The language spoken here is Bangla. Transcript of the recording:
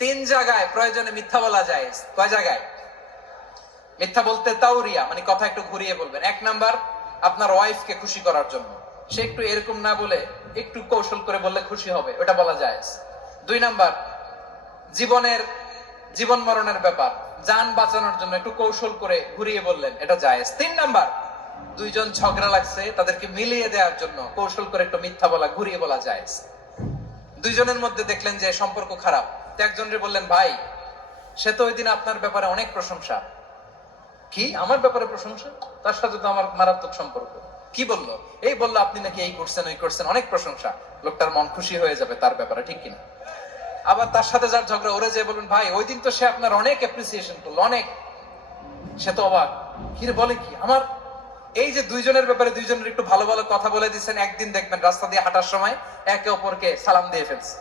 তিন জায়গায় প্রয়োজনে মিথ্যা বলা যায়। কয় জায়গায় মিথ্যা বলতে? তাওরিয়া মানে কথা একটু ঘুরিয়ে বলবেন। এক নাম্বার, আপনার ওয়াইফকে খুশি করার জন্য, সে একটু এরকম না বলে একটু কৌশল করে বললে খুশি হবে, ওটা বলা যায়। দুই নাম্বার, জীবন মরণের ব্যাপার, জান বাঁচানোর জন্য একটু কৌশল করে ঘুরিয়ে বললেন, এটা জায়েজ। তিন নাম্বার, দুইজন ঝগড়া লাগছে তাদেরকে মিলিয়ে দেওয়ার জন্য কৌশল করে একটু মিথ্যা বলা, ঘুরিয়ে বলা জায়েজ। দুইজনের মধ্যে দেখলেন যে সম্পর্ক খারাপ, তো একজনকে বললেন, ভাই সে তো ওই দিন আপনার ব্যাপারে অনেক প্রশংসা। কি আমার ব্যাপারে প্রশংসা? তার সাথে তো আমার মারাত্মক সম্পর্ক। কি বললো? এই বললো আপনি নাকি এই করছেন ওই করছেন, অনেক প্রশংসা। লোকটার মন খুশি হয়ে যাবে তার ব্যাপারে, ঠিক কিনা? আবার তার সাথে যার ঝগড়া, ওরে যে বলুন, ভাই ওই দিন তো সে আপনার অনেক অ্যাপ্রিসিয়েশন করলো, অনেক। সে তো অবাক, কি রে বলে কি আমার? এই যে দুইজনের ব্যাপারে দুইজনের একটু ভালো ভালো কথা বলে দিচ্ছেন, একদিন দেখবেন রাস্তা দিয়ে হাঁটার সময় একে অপরকে সালাম দিয়ে ফেলছে।